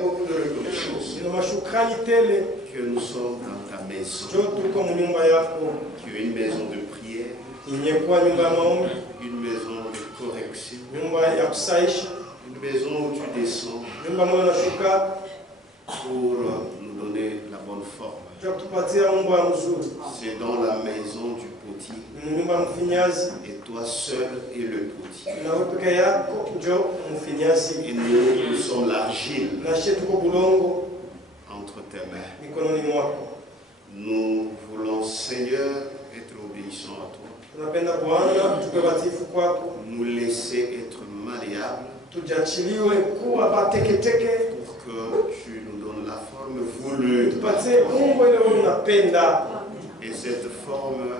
avec beaucoup de reconnaissance que nous sommes dans ta maison. Tu es une maison de prière, une maison de correction, une maison où tu descends pour nous donner la bonne forme. C'est dans la maison du potier. Et toi seul est le potier. Et nous sommes l'argile entre tes mains. Nous voulons, Seigneur, être obéissants à toi. Nous laisser être malléables pour que tu nous donnes la forme voulue. Et cette forme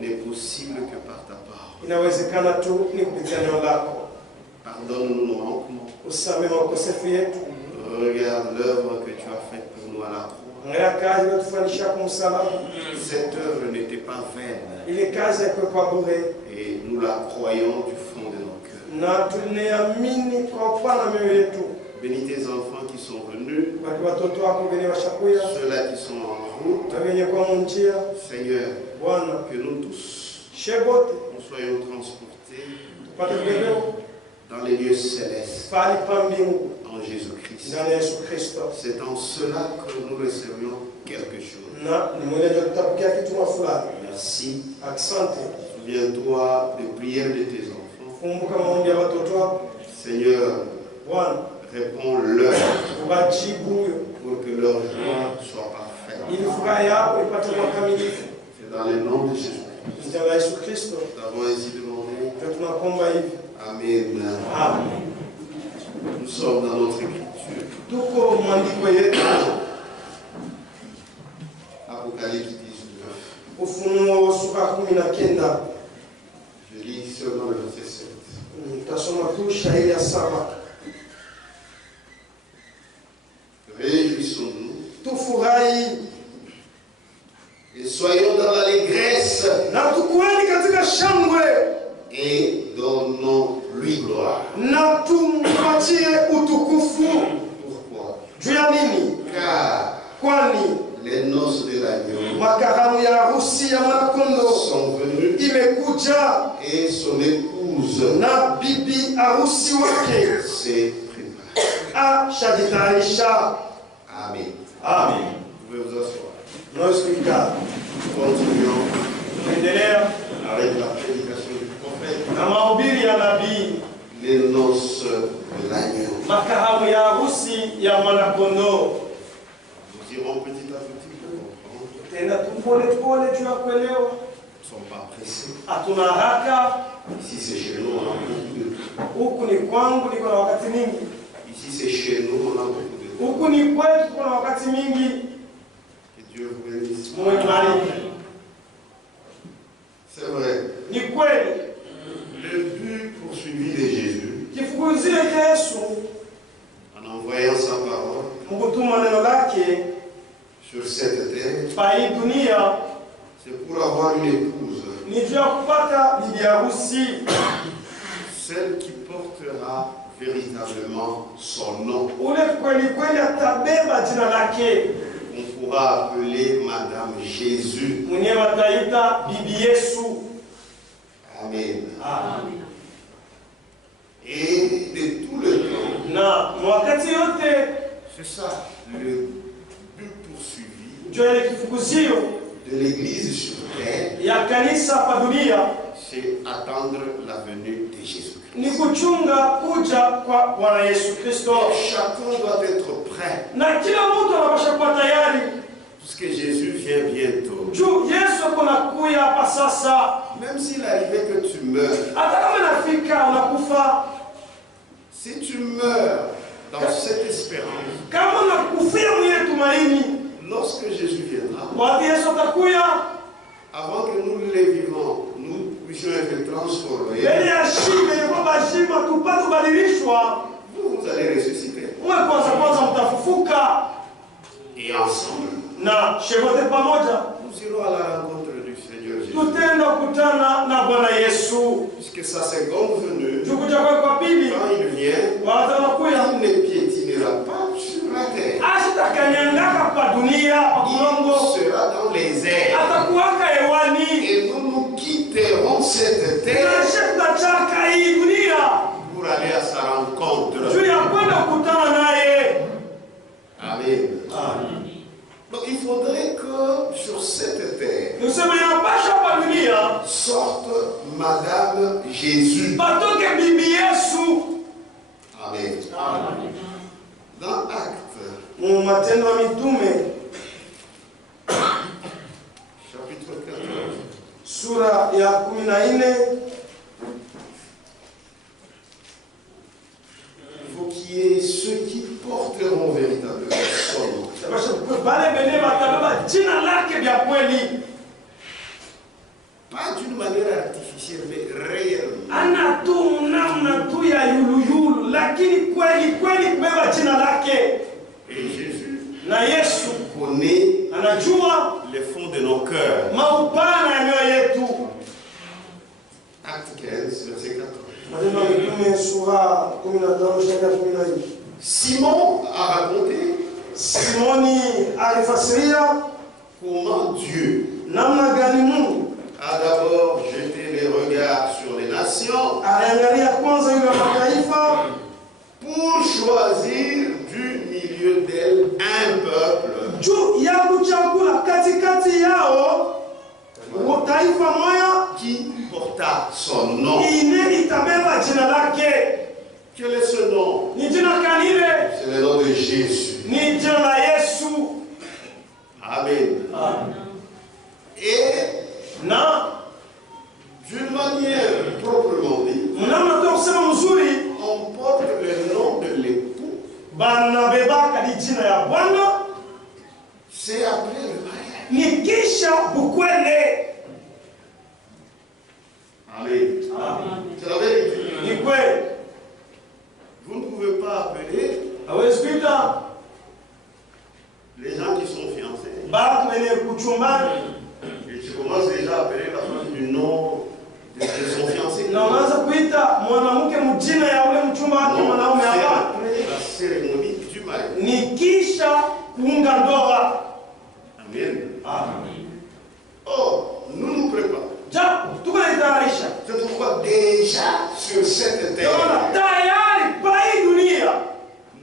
n'est possible que par ta parole. Pardonne-nous nos manquements. Regarde l'œuvre que tu as faite pour nous à la croix. Cette œuvre n'était pas vaine. Et nous la croyons du fond de nos cœurs. Bénis tes enfants qui sont venus, ceux-là qui sont en route. Seigneur, que nous tous, nous soyons transportés dans les lieux célestes en Jésus-Christ. C'est en cela que nous recevons quelque chose. Merci. Souviens-toi des prières de tes enfants. Seigneur, réponds-leur pour que leur joie soit parfaite. C'est dans le nom de Jésus-Christ. Nous avons ainsi demandé. Amen. Nous sommes dans notre écriture. Apocalypse 19. Je lis seulement le verset 7. Réjouissons-nous et soyons dans l'allégresse et donnons-lui gloire. Pourquoi? Car les noces de l'agneau sont venues et son épouse s'est préparée. Amen. Vous pouvez vous asseoir. Continuons avec la prédication du prophète. Les noces de l'agneau. Nous irons petit à petit pour comprendre. Nous ne sommes pas pressés. Ici c'est chez nous, on a beaucoup de temps. Ici c'est chez nous, on a beaucoup de temps. Que Dieu vous bénisse. C'est vrai. Le but poursuivi de Jésus, en envoyant sa parole sur cette terre, c'est pour avoir une épouse, celle qui portera véritablement son nom. On pourra appeler Madame Jésus. Amen. Et de tout le temps, c'est ça le but poursuivi de l'Église sur terre, c'est attendre la venue de Jésus-Christ. Chacun doit être prêt. Parce que Jésus vient bientôt. Même s'il arrivait que tu meurs, si tu meurs dans cette espérance, lorsque Jésus viendra, avant que nous les vivons, nous puissions être transformés, vous allez ressusciter. Et ensemble, nous irons à la rencontre du Seigneur Jésus. Puisque sa seconde venue, quand il vient, il ne piétinera terre pour aller à sa rencontre. Amen. Donc il faudrait que sur cette terre sorte Madame Jésus. Amen. Dans Actes, chapitre 14, sura ya 14, il faut qu'il y ait ceux qui porteront véritablement son nom. Pas d'une manière artificielle, mais réellement. Et Jésus connaît les fonds de nos cœurs. Acte 15, verset 14. Simon a raconté comment Dieu a d'abord jeté les regards sur les nations pour choisir du milieu d'elles un peuple qui porta son nom. Quel est ce nom? C'est le nom de Jésus. Amen. Et d'une manière proprement dit, on porte le nom de l'époux. C'est après le mariage. Amen. C'est la vérité. Vous ne pouvez pas appeler les gens qui sont fiancés. Et tu commences déjà à appeler la femme du nom de son fiancé. Non, c'est la cérémonie du mariage. Amen. Oh, nous nous préparons. C'est pourquoi déjà sur cette terre,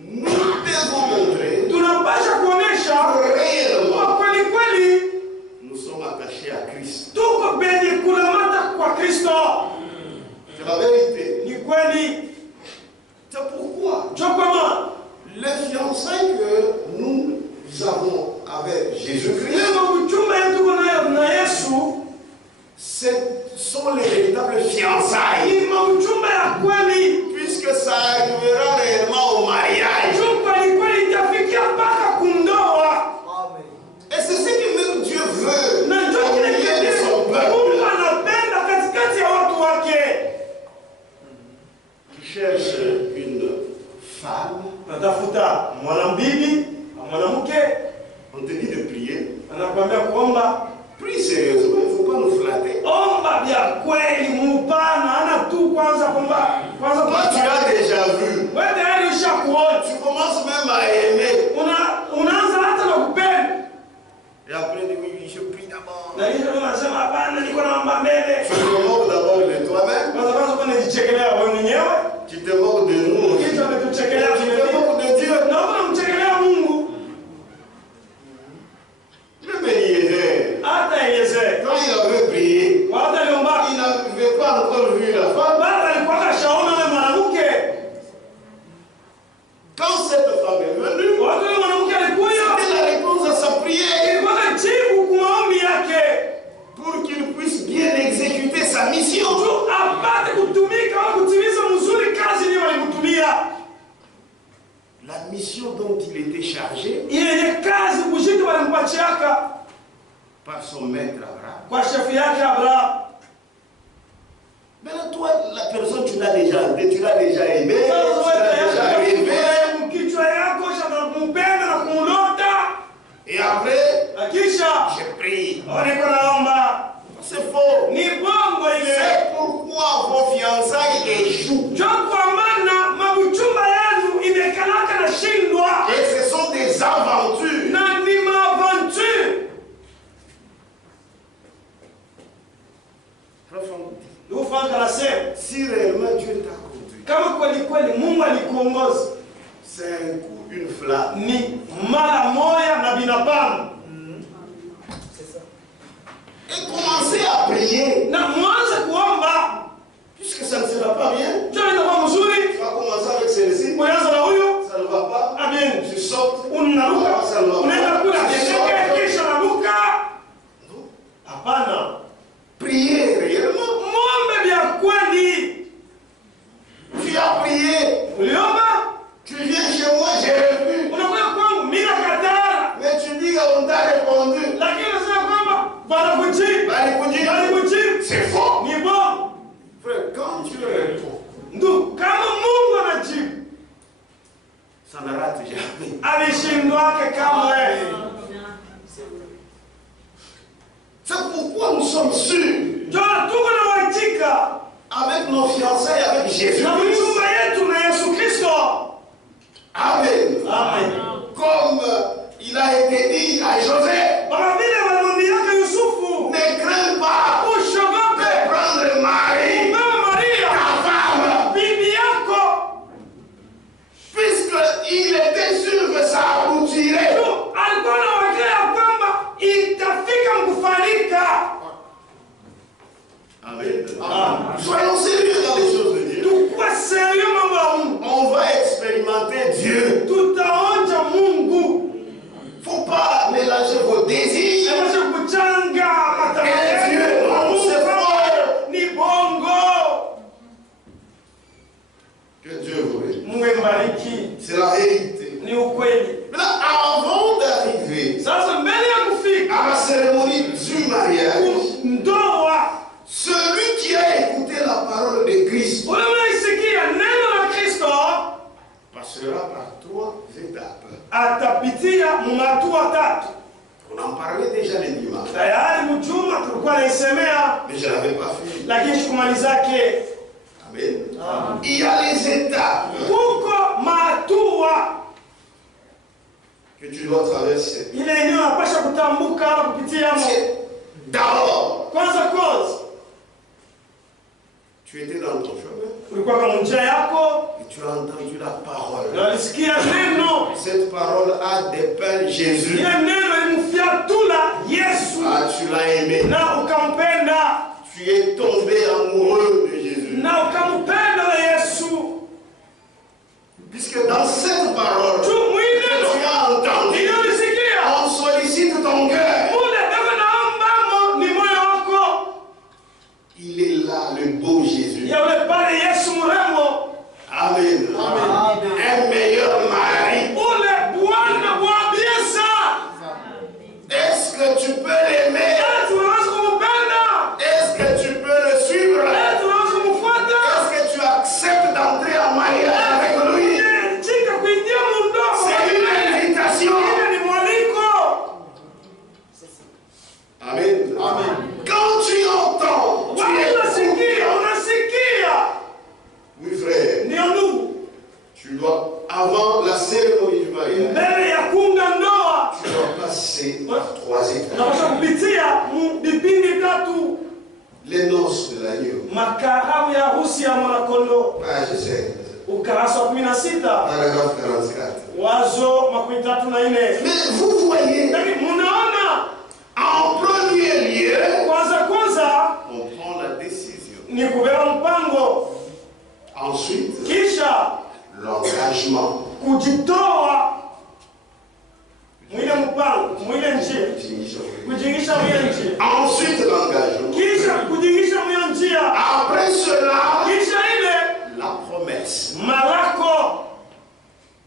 nous devons montrer réellement nous sommes attachés à Christ. C'est la vérité. C'est pourquoi les fiançailles que nous avons avec Jésus-Christ, ce sont les véritables fiançailles. Puisque ça arrivera réellement au mariage. Et c'est ce que même Dieu veut. Au milieu de son peuple. Qui cherche une femme. On te dit de prier. Prie sérieusement, il ne faut pas nous flatter. Toi, tu as déjà vu. Tu commences même à aimer. Et après, oui, je prie d'abord. Tu te moques d'abord de toi-même. Tu te moques de nous aussi. Tu te moques de Dieu. Même Eliezer, quand il avait prié, il n'avait pas encore vu la femme. Quand cette femme est venue, c'était la réponse à sa prière pour qu'il puisse bien exécuter sa mission. La mission dont il était chargé par son maître Abraham. Maintenant, toi, la personne, tu l'as déjà aimé, tu l'as déjà rêvé. Et après, je prie. C'est faux. C'est pourquoi vos fiançailles échouent. Et ce sont des aventures. uongozi. C'est un coup, une flamme. Ni mara moya na binadamu. Et commencez à prier. Na mwanze kuomba. Puisque ça ne sera pas bien. Jana itakuwa mzuri. Tu vas commencer avec celle-ci. Mwanzo na huyo. Ça ne va pas. Amen. Tu sautes. Unaruka. Ça ne va pas. Unaenda kula Tu sautes. kisha naruka. Hapana. Priez réellement. Muombe vya kweli. Tu as prié. Uliomba? Tu viens chez moi, j'ai revu. Unakuja kwangu, mimi nakataa. Mais tu dis qu'on t'a répondu. Lakini unasema kwamba balikujibu. C'est faux. Ni bon. Frère, quand tu réponds, Ndugu, kama Mungu anajibu, ça ne rate jamais. alishindwake kamwe. C'est pourquoi nous sommes sûrs, Jona tuko na uhakika avec nos fiançailles, avec Jésus. na mchumba yetu na Yesu Kristo. Amen. Amen. Comme il a été dit à Joseph, Kama vile walimwambiaka Yusufu, ne crains pas ushogope de prendre Marie, Mama Maria, ta femme, bibi yako, puisqu'il était sûr que ça aboutirait. alikuwa anawakia ya kwamba itafika mkufarika. Amen. Amen. Soyons sérieux dans les choses de Dieu. Tukua sérieux mambo ya Mungu. On va expérimenter Dieu. Tutaonja Mungu. Faut pas mélanger vos désirs. Acha kuchanga matamanio yetu na Mungu. Ni bongo. Que Dieu vous bénisse. Mungu mbariki. C'est la vérité. Ni ukweli. Maintenant, avant d'arriver Sasa mbele ya kufika à la cérémonie du mariage, ndoa, celui qui a écouté la parole de Christ ule unaisikia neno la Kristo passera par 3 étapes. atapitia hatua tatu. On en parlait déjà le dimanche, Tayari mjuma tulikuwa naisemea, mais je n'avais pas fini. lakini sikumalizake. Amen. Il y a les étapes Kuko mahatua que tu dois traverser. ile yenyewe unapasha kutambuka ama kupitia mo. D'abord, Kwanza tu étais dans ton chemin ulikuwa kama njia yako et tu as entendu la parole. na ulisikia neno. Cette parole a dépeint Jésus. Ile neno ilimfiatula Yesu Ah, tu l'as aimé. na ukampenda Tu es tombé amoureux de Jésus. na ukampenda na Yesu. Puisque dans cette parole, Tu mwineno tu as entendu, ile ulisikia on sollicite ton cœur. mule eko naombamo ni moyo wako. Il est là, le beau Jésus. Ya ule pale Yesu mrembo, Amen. Un meilleur mari. ule Bwana wa biesa. Est-ce que tu peux l'aimer? Tunaweza kumpenda, Est-ce que tu peux le suivre? tunaweza kumfuata. Est-ce que tu acceptes d'entrer en mariage avec lui? Chika kuingia mundomo. C'est une invitation. Ile ni mwaliko. Amen. Quand tu entends, tu Unasikia, écoutes. unasikia. Oui, frère. Ndio ndugu, Tu dois, avant la cérémonie du mariage, mbele ya kuunga ndoa tu dois passer par 3 étapes. unapaswa kupitia vipindi tatu. Les noces de l'agneau. Makaramu ya harusi ya mwanakondoo, Page 16. ukurasa wa 16, Paragraphe 44. wazo 34. Mais vous voyez, Lakini munaona, en premier lieu, kwanza on prend la décision. ni kubeba mpango, Ensuite, kisha l'engagement. kujitoa mwile mpango, mwile njia, kujingisha mwile njia, Ensuite, l'engagement. kisha kujingisha mwile njia, Après cela, kisha ile la promesse. malako.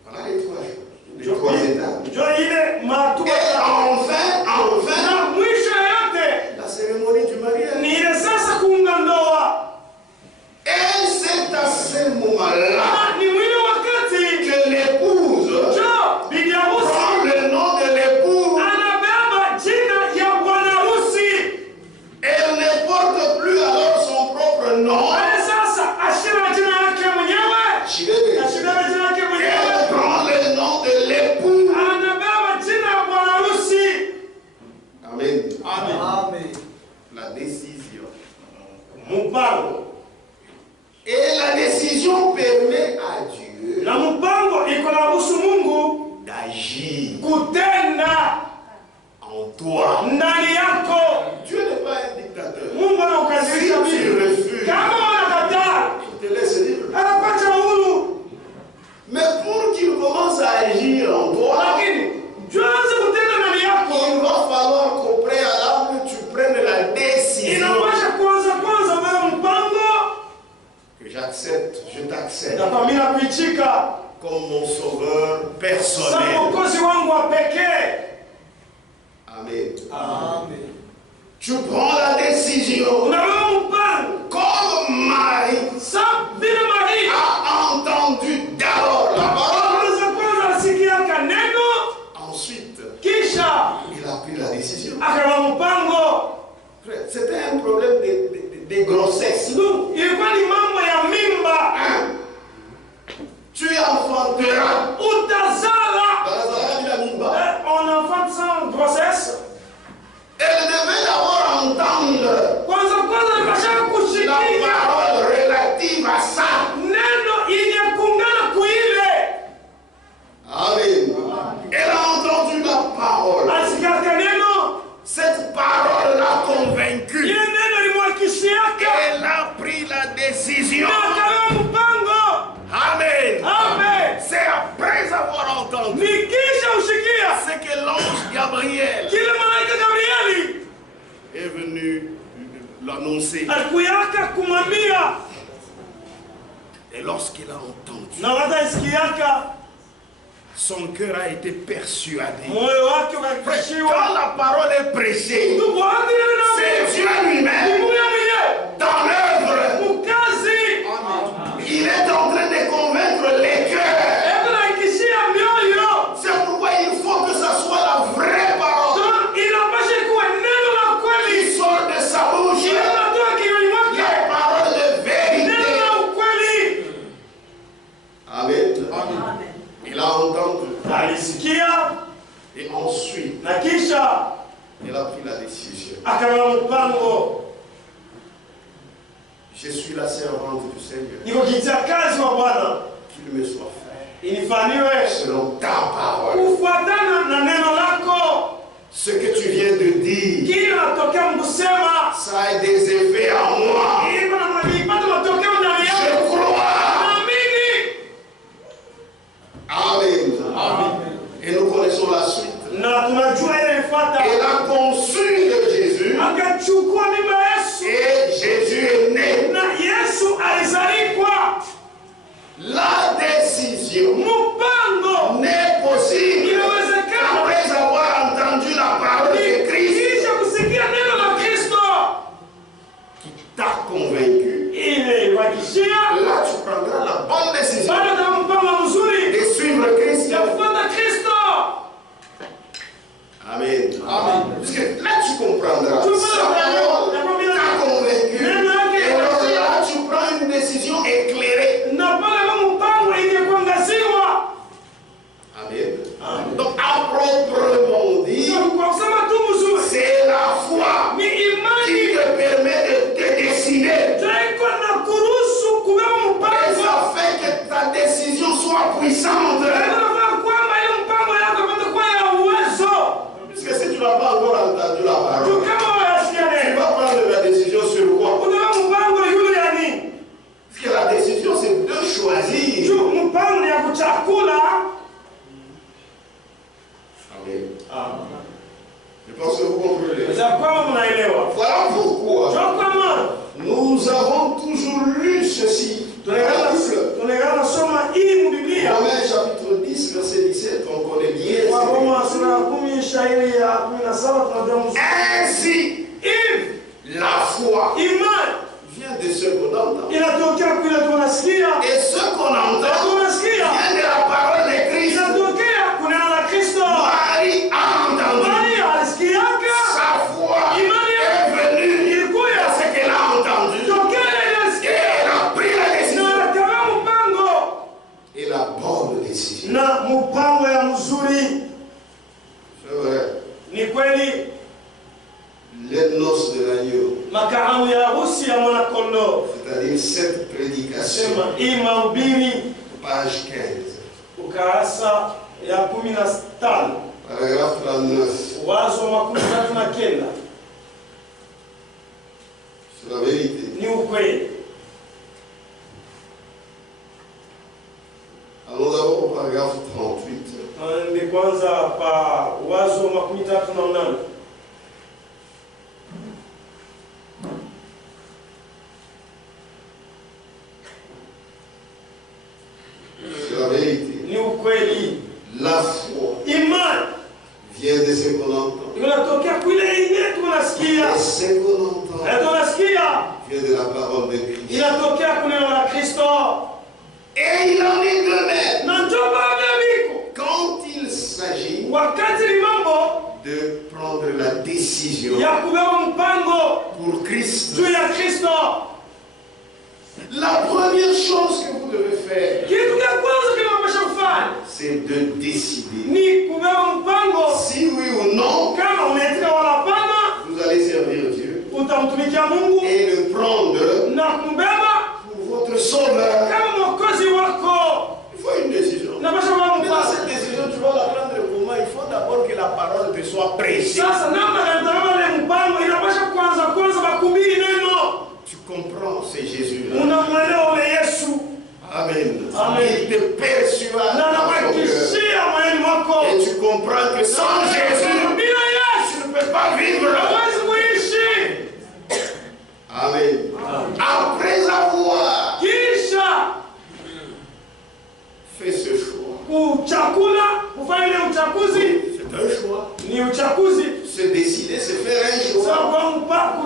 Voilà les 3 choses. Les 3 étapes. Ndio ile mahatua. Et enfin, Na mwisho yote la cérémonie du mariage. ni ile sasa kuunga ndoa. Et c'est à ce moment-là Na ni mwile wakati que l'épouse bibi harusi prend le nom de l'époux anabeba jina ya bwana harusi. toi. ndani yako. Dieu n'est pas un dictateur. Mungu anakukasirisha Si tu vipi? refuses, Kama unakataa, il te laisse libre. anakuacha huru. Mais pour qu'il commence à agir en toi, Lakini Dieu aanze kutenda ndani yako, il va falloir qu'au préalable tu prennes la décision inapasha kwanza wewe mpango que j'accepte, je t'accepte na kwa mimi nakuichika comme mon sauveur sasa personnel. mwokozi wangu wa pekee. Amen. Amen. Tu prends la décision Unawewe mpango comme Marie sa vile Maria a entendu d'abord la parole. kwanza asikia neno, Ensuite, kisha il a pris la décision. akawa mpango. C'était un problème de grossesse. Ndio ilikuwa ni mambo ya mimba. Tu enfanteras. Utazala. On enfante sans grossesse. Elle devait d'abord entendre Kwanza nikashaka la kushikia parole relative à ça. neno yenye kuungana kuile. Amen. Elle a entendu la parole. Asikia neno, Cette parole l'a convaincue. ile neno limwakishiaka. Elle a pris la décision. Na akawa mpango. Amen. Amen. C'est après avoir entendu Nikisha ushikia ce que l'ange Gabriel kile malaika Gabrieli est venu l'annoncer. alikuyaka kumwambia, Et lorsqu'il a entendu, na wata isikiaka son cœur a été persuadé. moyo wake Quand ukakishiwa. la parole est prêchée, Ndugu wangu, c'est Dieu lui-même dans l'œuvre. mukazi Il est en train de convaincre les cœurs. ekulaikishia mioyo. C'est pourquoi il faut que ça soit la vraie parole Inapasha kuwa neno la qui kweli sort de sa bouche. inatoka kinywani mwake, La parole de neno vérité. la ukweli. Amen. Il a entendu. Alisikia Et ensuite, na kisha il a pris la décision. akawa mpango. Je suis la servante du Seigneur. Niko kijakazi wa Bwana, Qu'il me soit fait inifaniwe selon ta parole. kufuatana na neno lako. Ce que tu viens de dire, Kile natokea mkusema ça a des effets en moi. ipate matokeo ndani Je yako. crois. Naamini. Amen. Et nous connaissons la suite. Na tunajua ile ifuata. Elle a conçu de Jésus Akachukua mimba ya Yesu et Jésus est né. na Yesu alizalikwa. La décision Mpango n'est possible inawezekana après avoir entendu la parole de Christ kisha kusikia neno la Kristo qui t'a convaincu. ile wakishia Là, tu prendras la bonne décision bado kama mpango mzuri de suivre Christ. ya kufuata Kristo. Amen. Parce que là, tu comprendras. Tu Sa parole t'a convaincu. Et alors là, tu prends une décision éclairée. Na pale kama mpango ingekuangaziwa. Amen. Donc, à proprement dit, Kwa kusema tu mzuri c'est la foi ni qui imani te permet de te décider. tayiko na kuruhusu kubeba Et mpango. ça fait que ta décision soit puissante. Inafaa kwamba ile mpango yako ipate kuwa ya uwezo. Puisque si tu n'as pas encore entendu la parole, Kama wayasikia tu neno, vas prendre la décision sur quoi? unabeba mpango yule ya nini? Parce que la décision, c'est de choisir. Juu mpango ni ya kuchakula. Amen. Je pense que vous comprenez. Za kwamba mnaelewa. Voilà pourquoi Jua kama nous avons toujours lu ceci. Dans la Bible. tunaweza soma hii mu Biblia. Romains chapitre 10, verset 17, on connaît bien. Kwa Roma sura ya 10 shairi ya 17 tunajua mzuri. Ainsi, la foi Imani vient de ce qu'on entend. inatokea kile tunasikia. Et ce qu'on entend Tunasikia vient de la parole de Christ. inatokea kunena la Kristo. Marie a entendu. Maria alisikiaka. Sa foi est venue Ilikuya à ce qu'elle a entendu. tokea ile Et alisikia. elle a pris la décision. Na kama mpango Et la bonne décision. na mpango ya mzuri. C'est vrai. Ni kweli Les noces de l'agneau. makaramu ya harusi ya mwanakondoo. C'est-à-dire cette prédication. Sema hii mahubiri Page 15. ukurasa ya 15 Paragraphe 39. Wazo makumi tatu na kenda. C'est la vérité. Ni ukweli. Allons d'abord au paragraphe 38. Ni kwanza pa wazo makumi tatu na unane. C'est la vérité. Ni ukweli. La foi Imani vient de ce qu'on entend. inatokea kule yenye tunasikia. Et ce qu'on entend Tunasikia vient de la parole de Christ. inatokea kuneno la Kristo. Et il en est de même Na ndio baada biko. quand il s'agit Wakati ni mambo de prendre la décision ya kubeba mpango pour Christ. juu ya Kristo. La première chose que vous devez faire, Kitu cha kwanza kinachopaswa kufanya c'est de décider ni kubeba mpango. si oui ou non Kama unaitika wala hapana, vous allez servir Dieu utamtumikia Mungu et le prendre na kumbeba pour votre sauveur. kama mwokozi wako. Il faut une décision. Unapaswa kubeba Mais dans mpango. cette décision, tu vas la prendre comment? Il faut d'abord que la parole te soit précise. Sasa namna ya mpango inapaswa kwanza bakumbili neno. Tu comprends, c'est Jésus-là. Unamwelewa ule Yesu. Amen. Amen. Il te persuade Na dans ton cœur. anabakishia moyoni mwako. Et tu comprends que sans Jésus, Bila Yesu tu ne peux pas vivre. hawezi kuishi. Amen. Après avoir Kisha fait ce choix, kuchakula, kufanya ile uchaguzi c'est un choix. ni uchaguzi. Se décider, c'est faire un choix.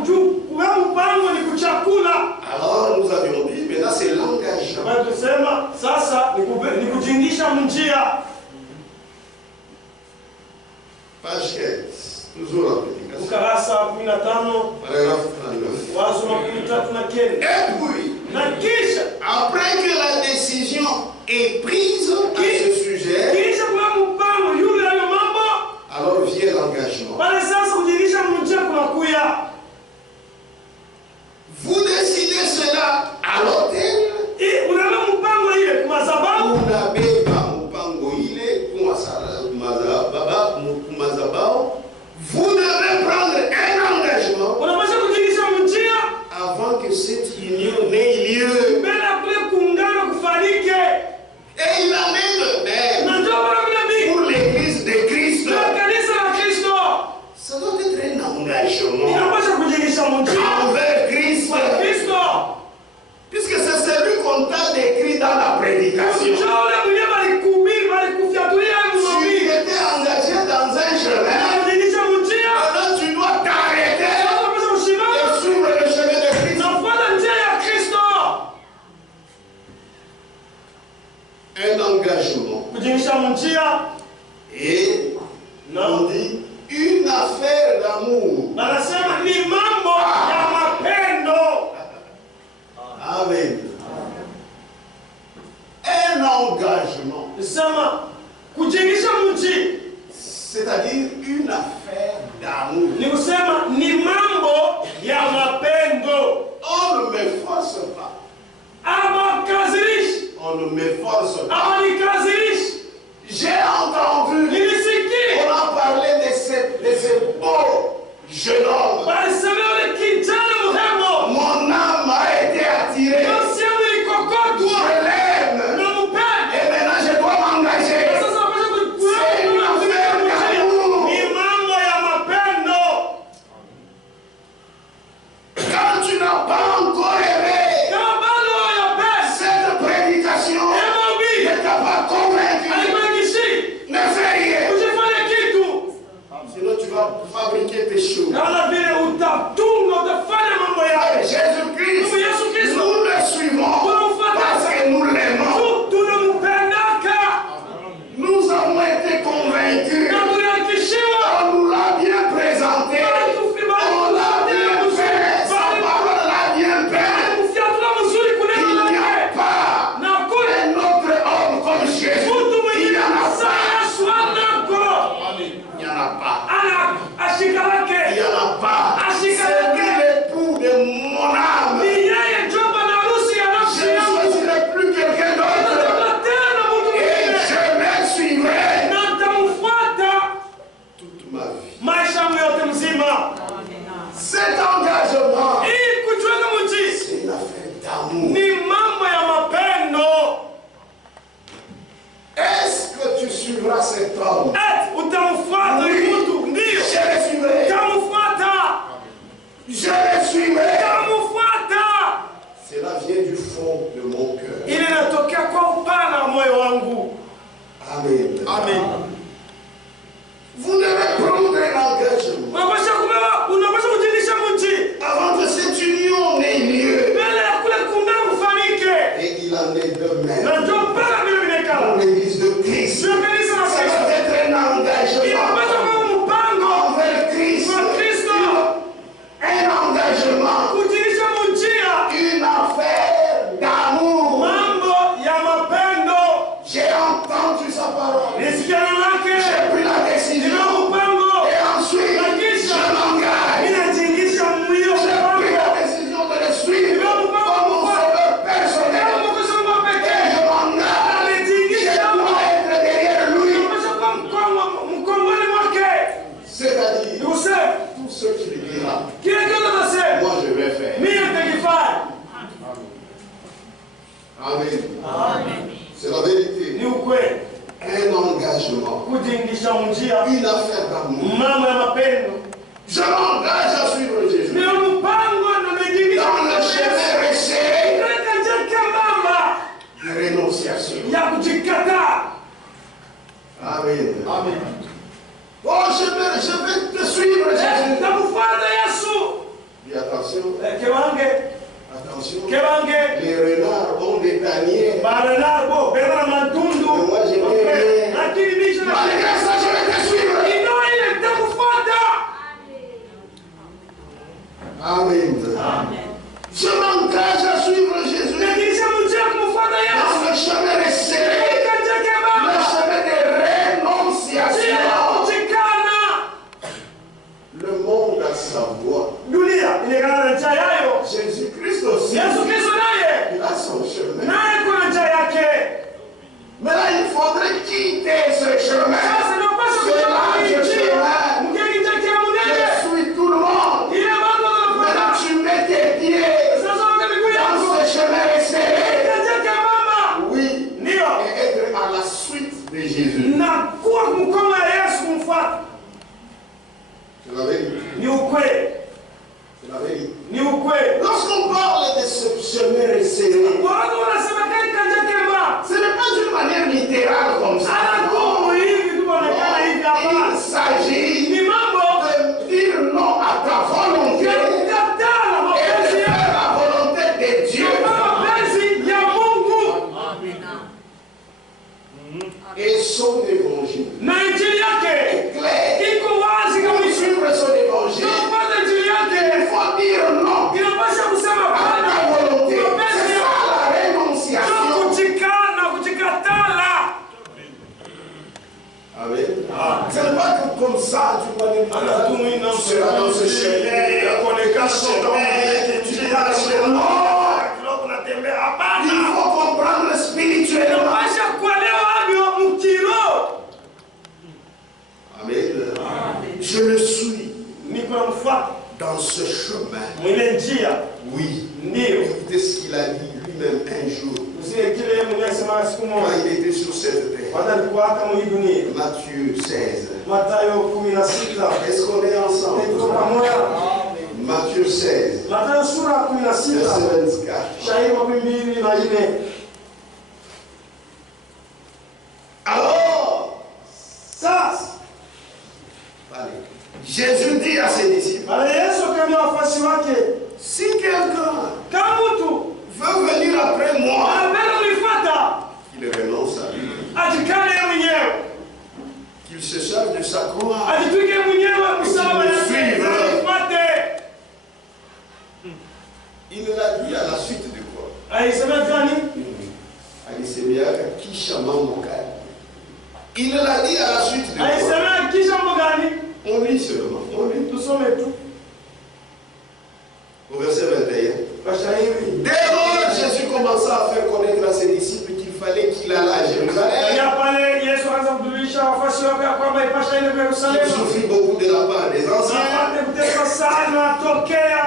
Kubeba mpango ni kuchakula. Alors nous avions dit, mais là c'est l'engagement. Kwa tusema sasa ni kujingisha njia. Page 15, toujours la prédication. Ukarasa 15, Paragraphe 39. wazo makumi tatu na kenda. Et puis, Na kisha après que la décision est prise à ce sujet, kisha kubeba mpango yule hayo mambo, alors vient l'engagement. pale sasa kujingisha njia kunakuya. Vous décidez cela à l'hôtel. Unabeba mpango ile kwa madhabahu. Unabeba mpango ile kwa madhabahu. Vous devez prendre un engagement Unapaswa kujingisha njia avant que cette union n'ait lieu. mbele ya kule kuungana kufanyike. Et il en est de même Na ndio maana Biblia pour l'église de Christ. la kanisa la Kristo Ça doit être un engagement inapaswa kujingisha njia envers Christ. kwa Kristo. Puisque c'est celui qu'on t'a décrit dans la prédication. Njoo ule mwenyewe alikuhubiri, alikufyatulia Tu mhubiri. étais engagé dans un chemin. Kujingisha njia Alors tu dois t'arrêter unapaswa et kusimama suivre le chemin de Christ. na kufuata njia ya Kristo. Un engagement. Kujingisha njia Et na on dit une affaire d'amour. wanasema ni mambo ya mapendo. Amen. Un engagement. Sema kujingisha njia C'est-à-dire une affaire d'amour. ni kusema ni mambo ya mapendo. On ne me force pas. Abakazirishi, On ne me force pas. abanikazirishi. J'ai entendu. Nilisikia On a parlé de ce beau jeune homme. walisema yule kijana mrembo, Mon âme a été attirée. nafsi yangu ilikokotwa Je l'aime. na mpendo. Et maintenant je dois m'engager. Sasa napaswa ni mambo ya mapendo. Quand tu n'as pas encore aimé Kama bado hayapenda cette prédication, hebu ne t'a pas convaincu. suivras cet homme. Utamfuata mtu, ndio. Je le suivrai. Utamfuata. Je le suivrai. Utamfuata. Cela vient du fond de mon cœur. Ile inatokea kwa upana wa moyo wangu. Amen. Amen. Vous devez prendre un engagement. Unapaswa kujilisha mji. Avant que cette union n'ait lieu. Mbele ya kule kumea kufanyike. Et il en est de même. Na ndio mpaka vile vinekala. Pour l'église de Christ. Sio kanisa la Ça Kristo. doit être un engagement. Inapaswa kuwa mpango Envers Christ. kwa Kristo. Un engagement. Kujilisha mjia. Une affaire d'amour. Mambo ya mapendo. J'ai entendu sa parole. Nisikia neno lake. J'ai pris la décision. Nina mpango. Et ensuite, je m'engage. Ninajiingisha mwio J'ai pris mpango. la décision de le suivre comme mon sauveur personnel. Et je m'engage. Je dois être derrière lui. C'est-à-dire, tout ce qu'il dira, moi je vais faire. Amen. C'est la vérité. Un engagement. Une affaire d'amour. Je m'engage à suivre Jésus. Dans le chemin resserré de rénonciation. Amen. Oh, je vais te suivre, Jésus. Dis attention. Attention. Les renards ont des tanières. Mais moi, j'aimerais bien. Malgré ça, je vais te suivre. Amen. Je m'engage à suivre Jésus. Dans le chemin resserré. Le chemin de rénonciation. Le monde a sa voix. Jésus-Christ aussi. Il a son chemin. Mais là, il faudrait quitter ce chemin. Ce large chemin. Je suis tout le monde. Maintenant, tu mets tes pieds dans ce chemin resserré. Oui. Et être à la suite de Jésus. C'est la vérité. C'est la vérité. Lorsqu'on parle de ce chemin resserré, ce n'est pas d'une manière littérale comme ça. Il s'agit de dire non à ta volonté et de faire la volonté de Dieu. Et son évangile est clair. Pour suivre son évangile, il faut dire non à ta volonté. C'est ça la rénonciation. Amen. Ce n'est pas que comme ça, tu vas tu seras dans ce chemin, tu diras le chemin. Il faut comprendre spirituellement. Amen. Je le suis dans ce chemin. Oui. Écoutez ce qu'il a dit lui-même un jour. Quand il était sur cette terre. Matthieu 16. Est-ce qu'on est ensemble? Matthieu 16. Verset 24. Alors, allez. Jésus dit à ses disciples, si quelqu'un veut venir après moi, qu'il renonce à lui, qu'il se charge de sa croix, il l'a dit à la suite de quoi? Il l'a dit à la suite de quoi? On lit seulement. Au verset 21. Dès lors, Jésus commença à faire connaître à ses disciples qu'il fallait qu'il allât à Jérusalem. Il souffrit beaucoup de la part des anciens,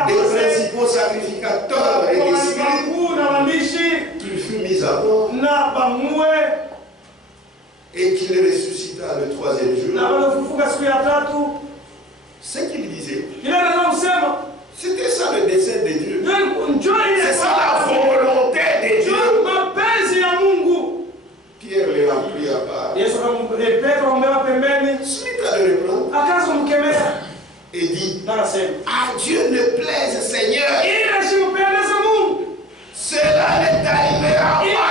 des principaux sacrificateurs et des scribes. Il fut mis à mort et qu'il ressuscita le troisième jour, ce qu'il disait, c'était ça le dessein de Dieu. C'est ça la volonté de Dieu. Pierre les a pris à part. Suite à le reprendre, et dit, à Dieu ne plaise, Seigneur, cela n'est arrivé à moi.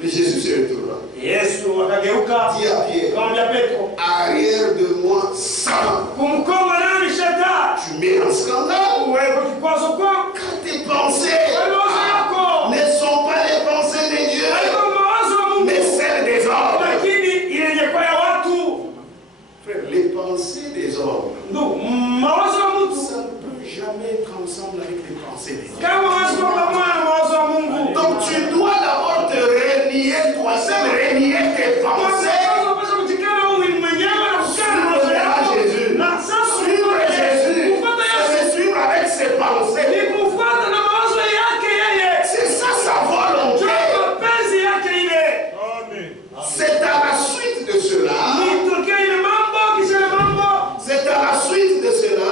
Mais Jésus se retourna. Dit à Pierre, arrière de moi, Satan. Tu mets en scandale. Quand tes pensées ne sont pas les pensées de Dieu, mais celles des hommes. Frère, les pensées des hommes, ça ne peut jamais être ensemble avec les pensées des hommes. Donc tu dois d'abord te renier toi-même, renier tes pensées. Suivre Jésus, c'est suivre avec ses pensées. C'est ça sa volonté. C'est à la suite de cela. C'est à la suite de cela.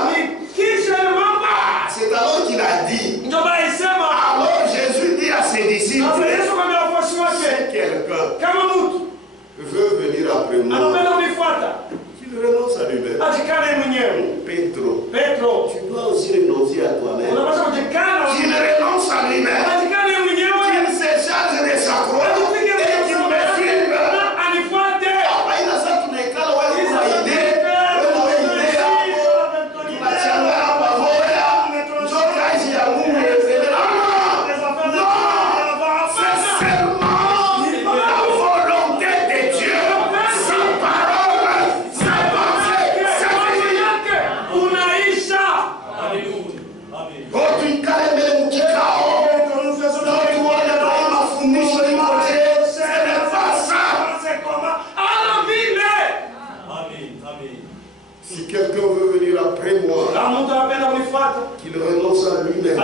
C'est alors qu'il a dit. Alors Jésus dit à ses disciples, si quelqu'un veut venir après moi, qu'il renonce à lui-même. Pétro, tu dois aussi renoncer à toi-même. Qu'il renonce à lui-même. Qu'il se charge de sa croix et qu'il me suive. Si quelqu'un veut venir après moi, qu'il renonce à lui-même,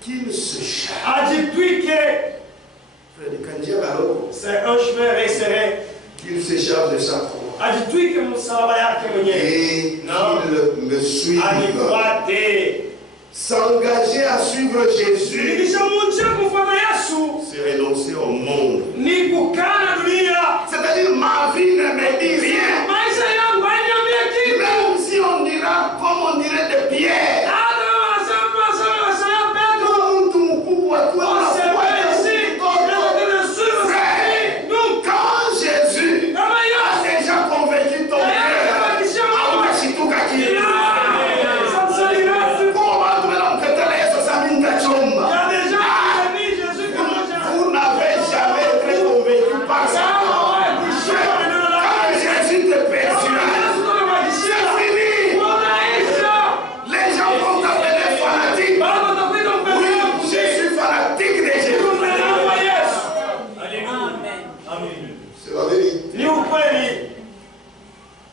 qu'il se charge. C'est un chemin resserré. Qu'il se charge de sa croix. Et qu'il me suive. S'engager à suivre Jésus, c'est renoncer au monde. C'est-à-dire ma vie ne me dit rien. Même si on dira comme on dirait de Pierre. Quand Jésus a déjà convaincu ton cœur, vous n'avez jamais été convaincu par ça. Quand Jésus te persuade, c'est fini. Les gens vont t'appeler fanatique. Oui, je suis fanatique de Jésus. C'est la vérité.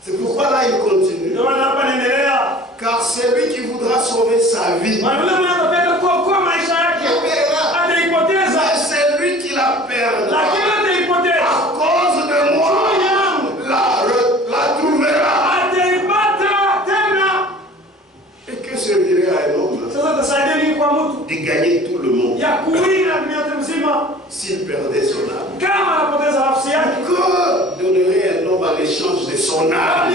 C'est pourquoi là il continue. Car celui qui voudra sauver sa vie, mais celui qui la perdra à cause de moi, la trouvera. Et que servirait à un homme de gagner tout le monde s'il perdait son âme? Que donnerait un homme à l'échange de son âme?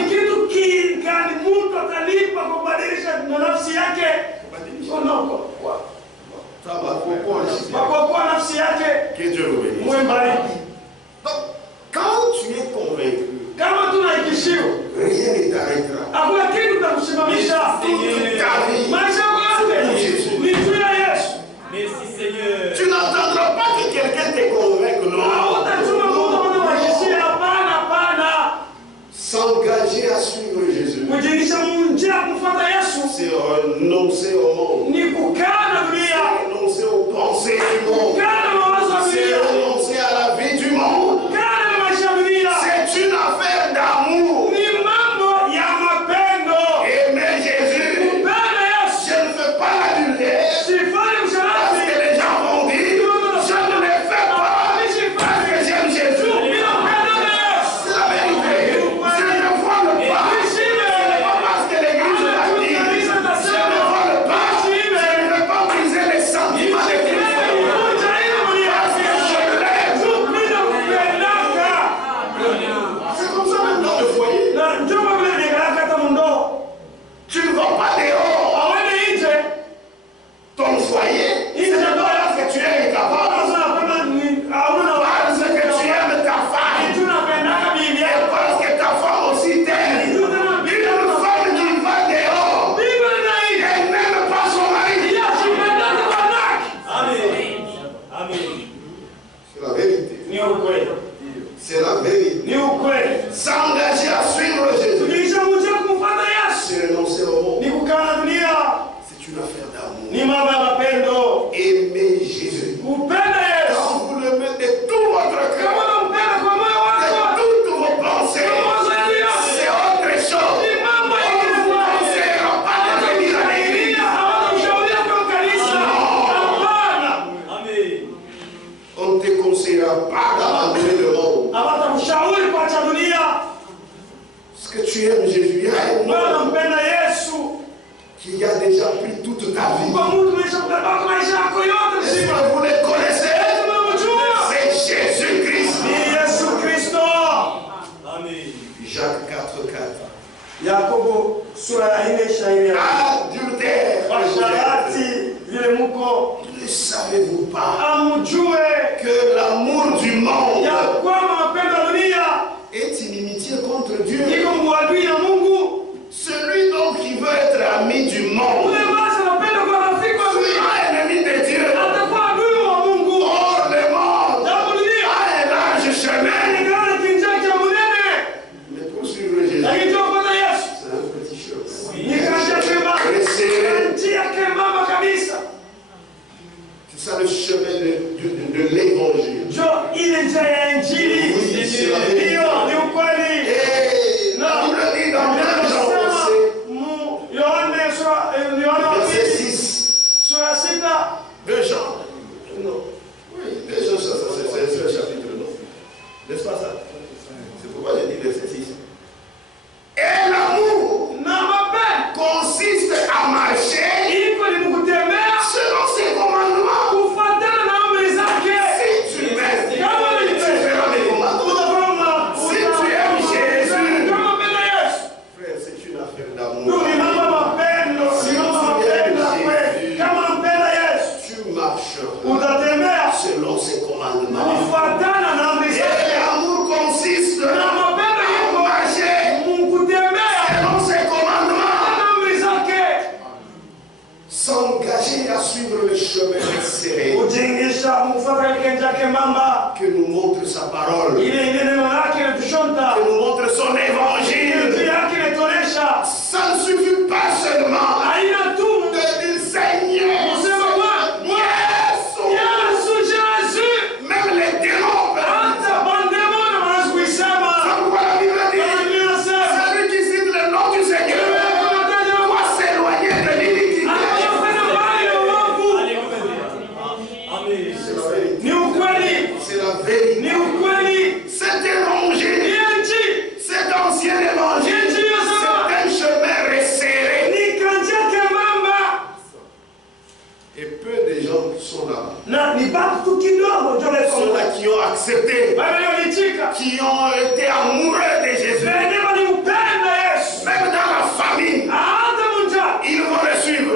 Que Dieu vous bénisse. Donc, quand tu es convaincu, rien ne t'arrêtera. Toute ta vie, c'est pour Jésus. Merci Seigneur. Tu n'entendras pas que quelqu'un te convainque, non. S'engager à suivre Jésus, c'est renoncer au monde, c'est renoncer aux pensées du monde. C'est la vérité. C'est la vérité. S'engager à suivre Jésus. C'est renoncer au monde. C'est une affaire d'amour. Aimer Jésus. Quand vous le mettez de tout votre cœur, de toutes vos pensées, c'est autre chose. On ne vous conseillera pas de venir à l'église. On ne te conseillera pas d'abandonner le monde. Est-ce que tu aimes Jésus? Il y a un homme qui a déjà pris toute ta vie. Est-ce que vous le connaissez? C'est Jésus-Christ. Jacques 4:4. Yakobo sura ya 4 shairi ya Adultère. Ne savez-vous pas que l'amour du monde est inimitié contre Dieu? Celui donc qui veut être ami du monde sera ennemi de Dieu. Or le monde a un large chemin, mais pour suivre Jésus, c'est un petit chemin. C'est ça le chemin de l'évangile. Oui, c'est la vérité. Et la Bible dit dans verset 6. 2 Jean. Non. Oui, 2 Jean, c'est un chapitre, non? N'est-ce pas ça? C'est pourquoi j'ai dit verset 6. Et l'amour consiste à marcher selon ses commandements. Si tu m'aimes, tu feras mes commandements. Si tu aimes Jésus, frère, c'est une affaire d'amour. Si tu aimes Jésus, tu marcheras selon ses commandements. Et l'amour consiste à marcher selon ses commandements. S'engager à suivre le chemin serré que nous montre sa parole, que nous montre son évangile. Ça ne suffit pas seulement de dire Seigneur, Jésus, même les démons peuvent dire ça. Pourquoi la Bible dit celui qui cite le nom du Seigneur doit s'éloigner de l'iniquité. C'est la vérité. Cet évangile, cet ancien évangile, c'est un chemin resserré. Et peu de gens sont là. Sont là qui ont accepté, qui ont été amoureux de Jésus. Même dans la famille, ils vont le suivre.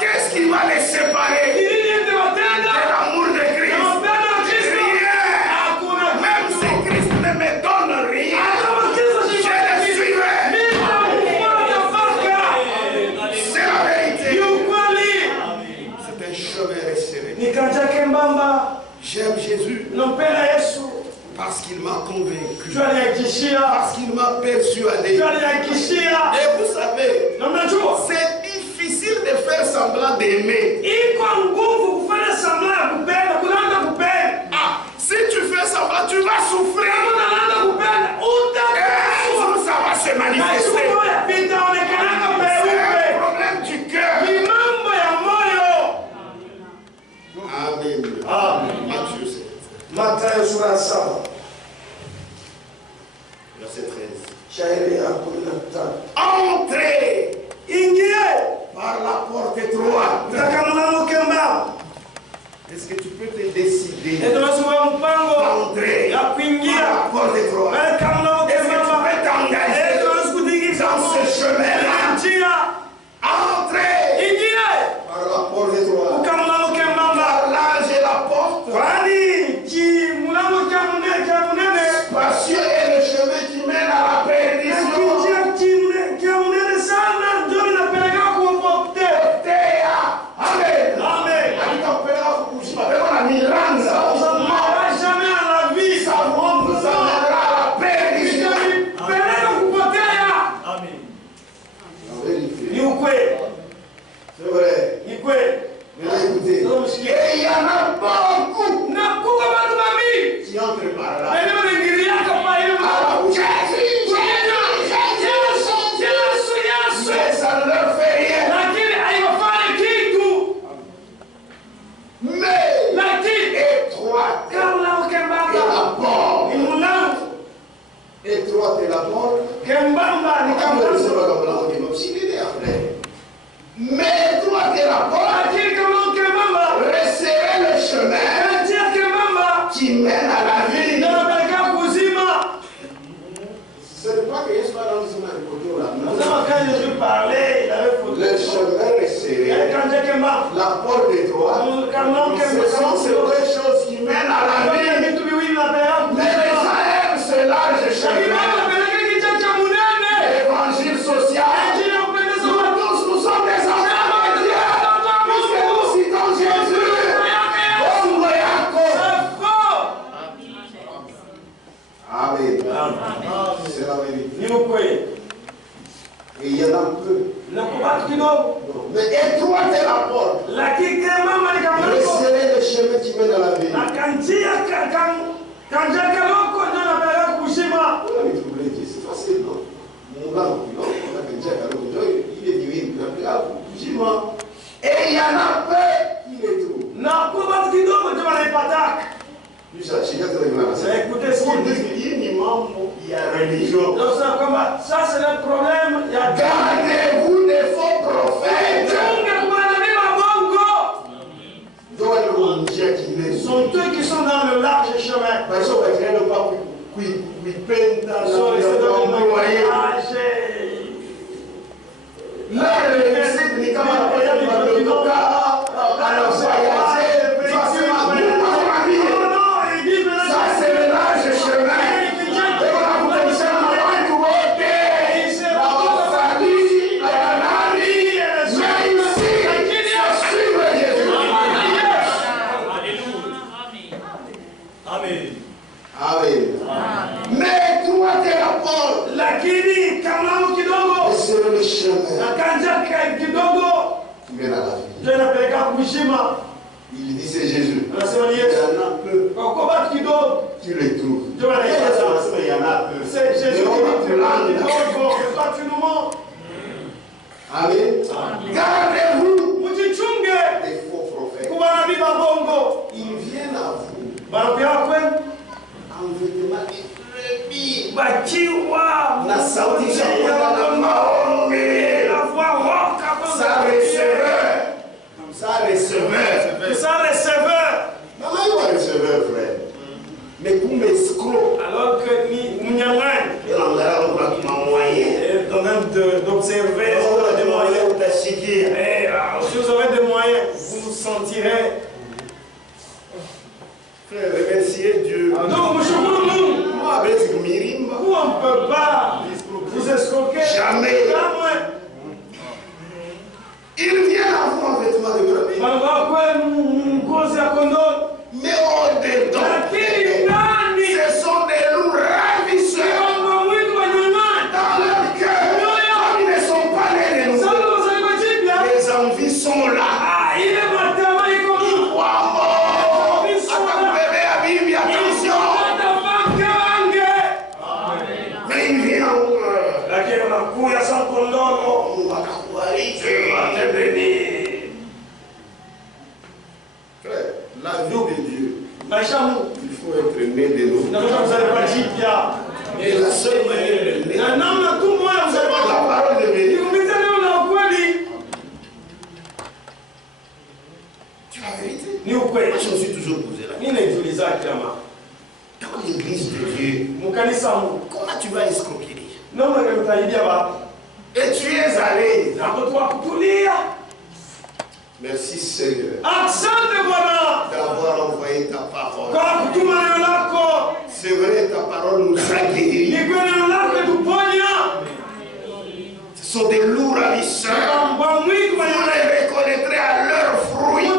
Qu'est-ce qui va les séparer de l'amour de Christ? Rien. Même si Christ ne me donne rien, je le suivrai. C'est la vérité. C'est un chemin resserré. J'aime Jésus parce qu'il m'a convaincu, parce qu'il m'a persuadé. Et vous savez, c'est difficile de faire semblant d'aimer. Si tu fais semblant, tu vas souffrir. Et ça va se manifester. C'est un problème du cœur. Amen. Matthieu sura 7 verset 13. shairi ya 15. Entrez par la porte étroite. Est-ce que tu peux te décider d'entrer par la porte étroite? Est-ce que tu peux t'engager dans ce chemin-là? Entrez par la porte étroite. Car large est la porte, spacieux est le chemin qui mène à la perdition. Amen. étroite est la porte. Étroite est la porte. Mais étroite est la porte. Resserrez le chemin qui mène à la vie. Ce n'est pas que Jésus parle dans le chemin de côté là. Quand Jésus parlait, il avait foutu. Le chemin resserré, la porte étroite, ce sont ces deux choses qui mènent à la vie. Mais les gens aiment ce large chemin. L'évangile social. Nous sommes des enfants de Dieu. Puisque nous citons Jésus. Amen. C'est la vérité. Et il y en a peu. Mais étroite est la porte. Resserrez le chemin qui mène à la vie. C'est facile, non? Et il y en a peu qui les trouvent. Écoutez ce qu'il dit. Il y a religion. Ça, c'est le problème. Gardez-vous des faux prophètes. Sont eux qui sont dans le large chemin. Ça, c'est le large chemin. C'est le chemin qui mène à la vie. Il dit c'est Jésus. Il y en a peu. Tu les trouves. Il y en a peu. C'est Jésus qui Amen. Gardez-vous des faux prophètes. Ils viennent à vous en vêtements de brebis. La sauti ça receveur. Maman, il va receveur, frère. Mais pour mes escrocs, alors que ni Mounyangwan il en a moyen. est en train d'observer des moyens. Si vous avez des moyens, vous vous sentirez. Frère, remerciez Dieu. Donc, monsieur Mounou, Moi, avec Mirimba, vous, on ne peut pas vous escroquer. jamais. Ils viennent à vous en vêtements de brebis. Mais au-dedans, ce sont des loups ravisseurs. Dans leur cœur, comme ils ne sont pas nés de nouveau, les envies sont là. Ils croient mort. Attends, bébé, Abim, attention. Mais ils viennent en frère, la vie de Dieu, il faut être né de nous. Et la seule manière de naître, c'est pas la parole de Dieu. Tu as la vérité. Moi, je me suis toujours posé la question. Dans l'église de Dieu, comment tu vas escroquer les gens? Et tu es allé. Merci Seigneur d'avoir envoyé ta parole. C'est vrai, ta parole nous a guéris. Ce sont des loups ravisseurs. Vous les reconnaîtrez à leurs fruits.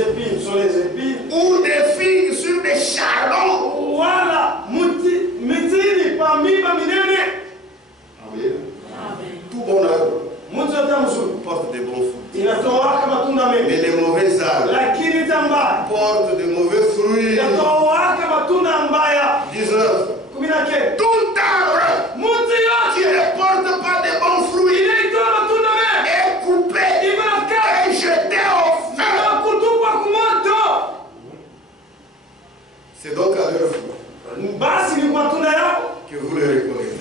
épines sur les épines. Ou des figues sur des chardons. Voilà, mitini pamiba minene. Amen. Tout bon arbre porte des bons fruits. Mais les mauvais arbres portent de mauvais fruits. 19. Tout arbre qui ne porte pas de bons fruits est coupé et jeté au feu. C'est donc à leur fruit que vous les reconnaissez.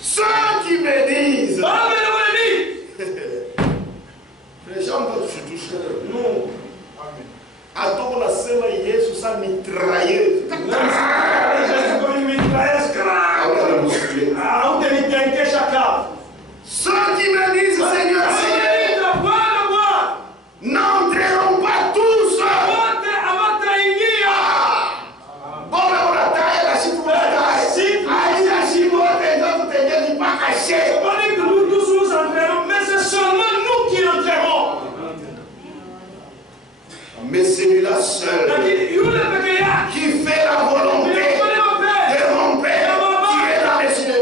Ceux qui me disent, les gens doivent se toucher. Non. Attends la sema Yesu sa mitrailleuse. Ceux qui me disent Seigneur, Seigneur, n'entreront pas tous. Bon, on a taillé la chute. Nous tous nous entrerons, mais c'est seulement nous qui entrerons. Mais celui-là seul qui fait la volonté de mon Père qui est dans les cieux.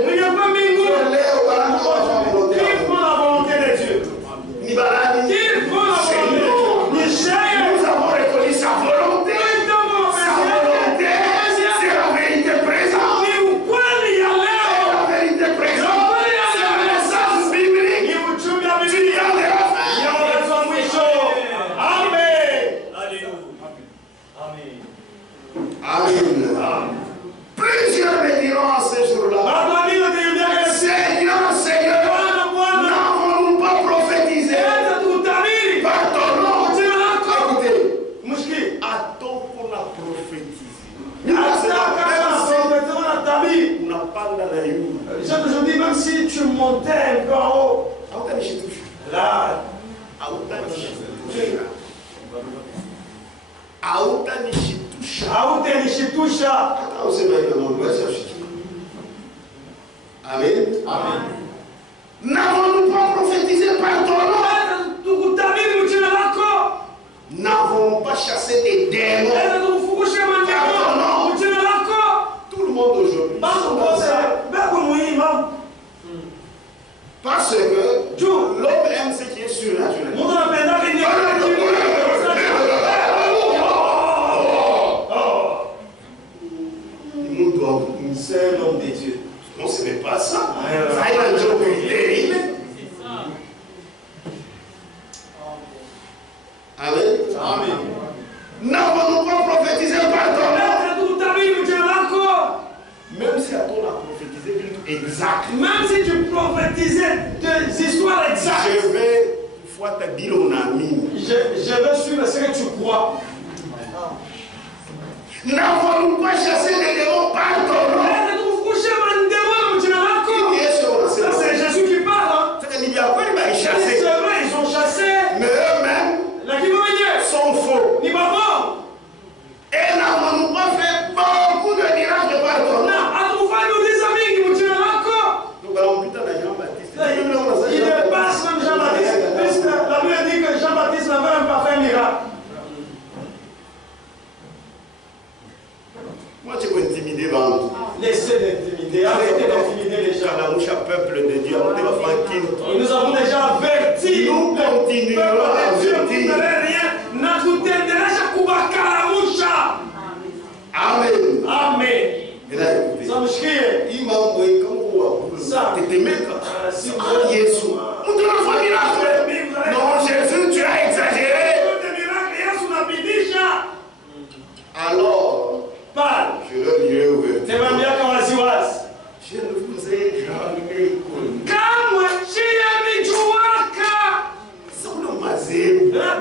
Qui font la volonté de Dieu. Qui font la volonté. Nous avons reconnu sa volonté. Sa volonté, c'est la vérité présente. C'est la vérité présente. C'est le message biblique. Tu viens de la fin. Amen. Plusieurs me diront à ce jour-là, Seigneur, Seigneur, n'avons-nous pas prophétisé par ton nom? Écoutez, attends qu'on a prophétisé. On n'a pas de la eu. Je dis, même si tu montais un peu en haut, là, Amen. Amen. N'avons-nous pas prophétisé par ton nom? N'avons pas chassé des démons par ton nom? Tout le monde aujourd'hui. Parce que l'homme aime ce qui est surnaturel. C'est l'homme de Dieu. Non, ce n'est pas ça. Ça est un job terrible. Amen. Amen. N'avons-nous pas prophétisé par ton nom? Même si à ton a prophétisé exact. Même si tu prophétisais des histoires exactes. Je vais une fois te dire mon ami. Je vais suivre ce que tu crois. N'avons-nous pas chassé les démons par ton nom? C'est Jésus qui parle. C'est vrai, ils sont chassés. Mais eux-mêmes sont faux. Et n'avons-nous pas fait beaucoup de miracles par ton nom? Il dépasse même Jean-Baptiste. Puisque la Bible dit que Jean-Baptiste n'avait même pas fait un miracle. Moi, tu peux intimider l'homme. Laissez d'intimider. Arrêtez d'intimider les gens. Peuple de Dieu, nous avons déjà averti. Nous continuerons à avertir. Amen. Amen. Il m'a envoyé comme ça. Jésus. Non, Jésus, tu as exagéré. Alors, je leur dirai ouvertement. Je ne vous ai jamais connu.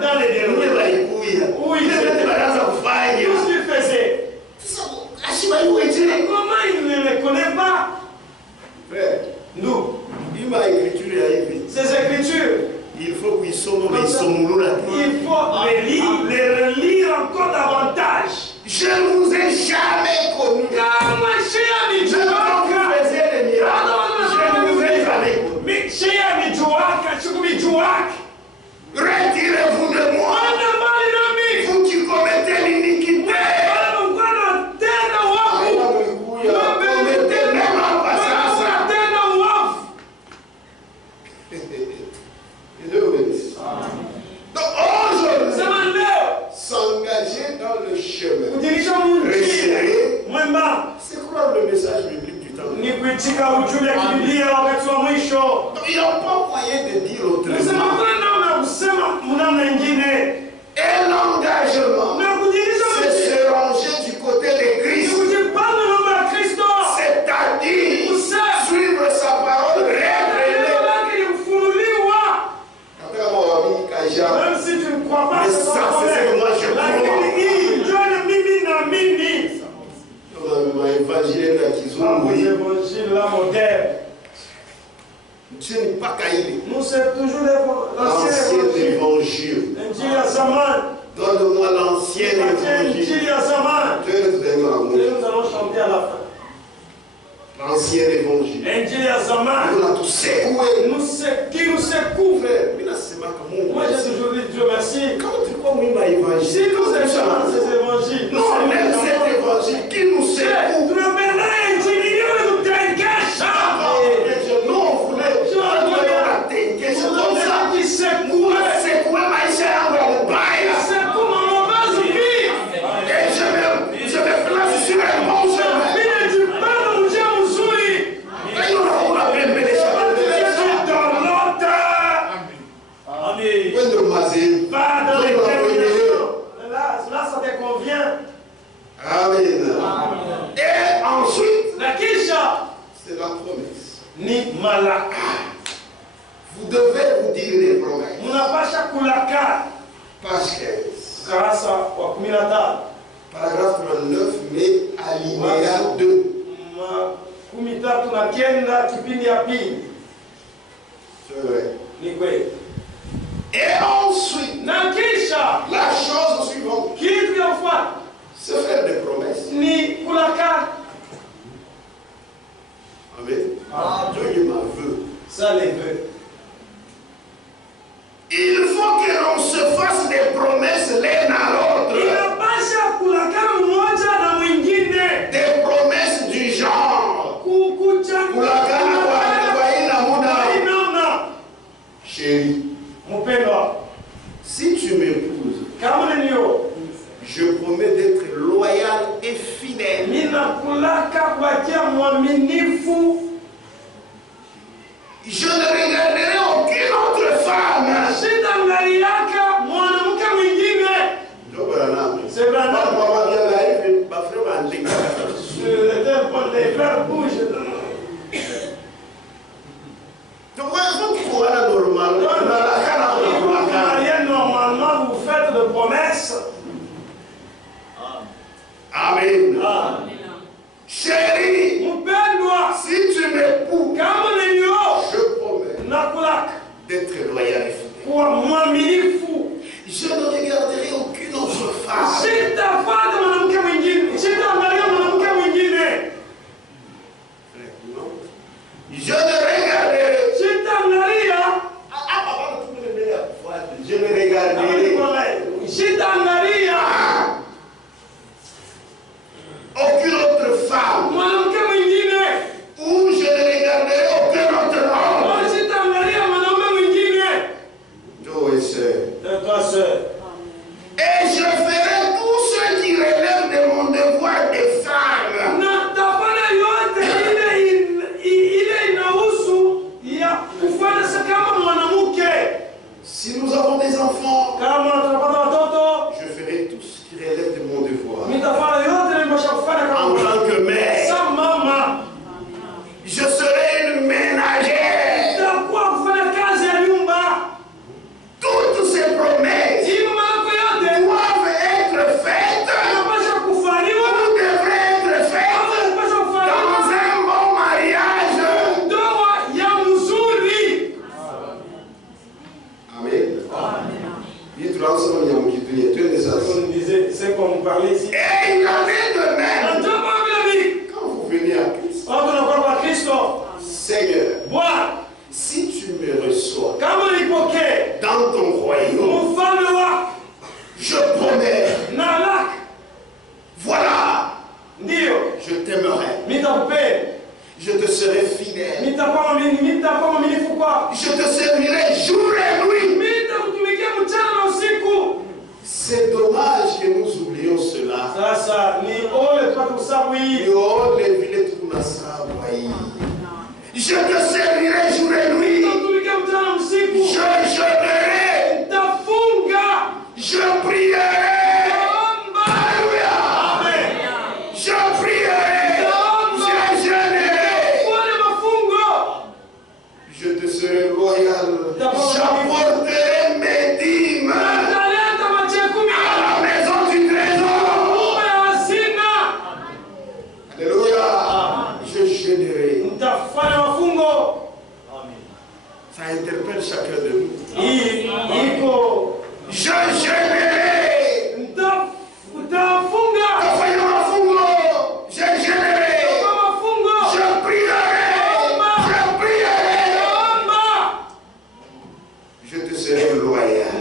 Dans les déroulés. Oui, qu'est-ce qu'il faisait? Comment il ne les connaît pas? Frère, nous, il m'a écrit ces écritures. Il faut qu'ils soient là. Il faut les relire encore davantage. Je ne vous ai jamais connu. Je ne vous faisais des miracles. Je ne vous ai kuitika ujumbe wa Biblia wakati wa mwisho. Il n'y a pas moyen de dire autrement. Un engagement, c'est se ranger du côté de Christ. C'est-à-dire suivre sa parole, révéler. Même si tu ne crois pas, mais ça, c'est ce que moi je crois. L'évangile là moderne. Ce n'est pas Caïn. Nous c'est toujours l'ancien évangile. Donne-moi l'ancien évangile. Nous allons chanter à la fin. L'ancien évangile. Nous l'avons tous secoué. Qui nous secoue, frère. Moi j'ai toujours dit Dieu merci. Quand tu crois oui, ma évangile. Si nous aimons ces évangiles. Non, même cet évangile qui nous secoue. Amen. Et ensuite, c'est la promesse. Ni malaka. Vous devez vous dire les promesses. Munapasha kulaka. Page 15. Karasa wa 15. Paragraphe 39, mais alinéa 2. 13 kipindi ya pili. C'est vrai. Ni kweli. Et ensuite, la chose suivante, se faire des promesses. Ni kulaka. Amen. Dieu m'a veut. Ça les veut. Il faut que l'on se fasse des promesses l'un à l'autre. Des promesses du genre. Chérie, si tu m'épouses, je promets d'être loyal et fidèle. Je ne regarderai aucune autre femme. Normalement, vous faites de promesses. Amen. Chérie, si tu m'épouses, je promets d'être loyal et fidèle. Je ne regarderai aucune autre femme. Je ne regarderai. Je ne regarderai aucune autre femme. Ou je ne regarderai aucun autre homme. Et je ferai tout ce qui relève de mon devoir de femme. Si nous avons des enfants, je ferai tout ce qui relève de mon devoir. En tant que mère, je serai une ménagère. Toutes ces promesses doivent être faites ou devraient être faites dans un bon mariage. Amen. C'est qu'on parlait ici. Et il avait de même. Quand vous venez à Christ, Seigneur, si tu me reçois dans ton royaume, je promets, voilà, je t'aimerai, je te serai fidèle, je te servirai jour et nuit. C'est dommage que nous oublions cela. Je te servirai jour et nuit. Je jeûnerai. Je prierai. Alléluia. Je prierai. Je jeûnerai. Je te serai loyal. J'apporterai mes dîmes à la maison du trésor. Alléluia. Je jeûnerai. Ça interpelle chacun de nous. Je jeûnerai. Je jeûnerai. Je prierai. Je prierai. Je te serai loyal.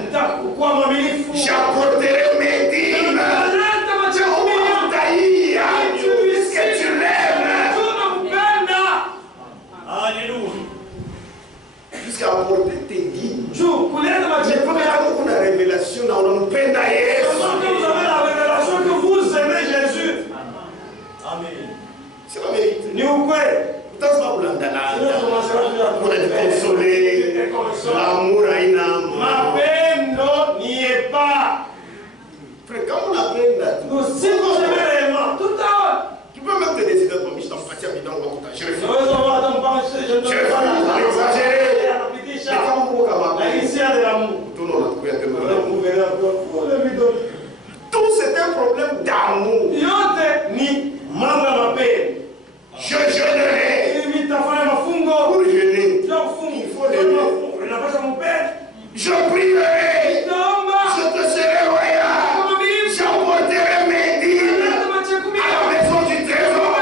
J'apporterai mes dîmes. Comment taillir puisque tu l'aimes. Alléluia. Jusqu'à apporter tes dîmes. Je peux faire beaucoup de révélation dans le pain d'ailleurs. Vous avez la révélation que vous aimez Jésus. Amen. C'est la vérité. Ni ukweli. On est consolé. L'amour a une âme. Mapendo n'y est pas. Frère, quand on appelle là, Nous, si vous aimez réellement, tout à l'heure. tu peux même te décider de je t'en pâtis à bidon, je refuse. Nous allons voir je ne Je refuse, exagéré. Mais quand on voit la initiale de l'amour. Tout c'est un problème d'amour. Yote ni mambo ya mapenzi. Je jeûnerai. Pour jeûner, il faut l'aimer. Je prierai. Je te serai loyal. J'apporterai mes dîmes à la maison du trésor.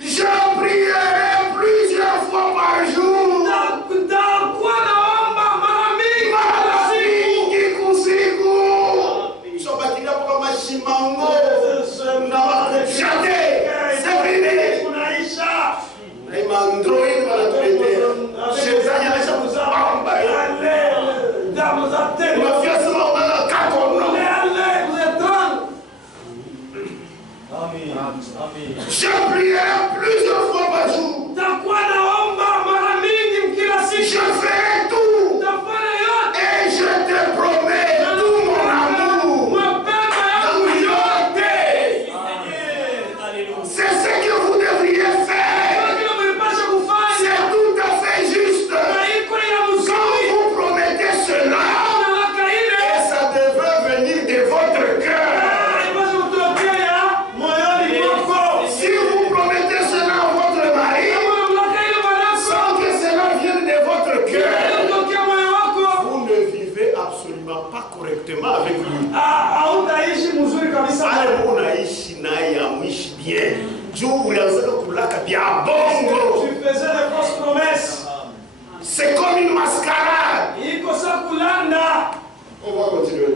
Je prierai plusieurs fois par jour. Je prierai plusieurs fois par jour. Je ferai tout. Et je te promets tout mon amour. C'est ce que vous devriez faire. C'est tout à fait juste. Quand vous promettez cela, et ça devrait venir de votre cœur. Si vous promettez cela à votre mari, sans que cela vienne de votre cœur, vous ne vivez absolument pas correctement avec lui. Ale unaishi naye amwishi bien. Juu ulianza kulaka bia bongo. C'est comme une mascarade. On va continuer.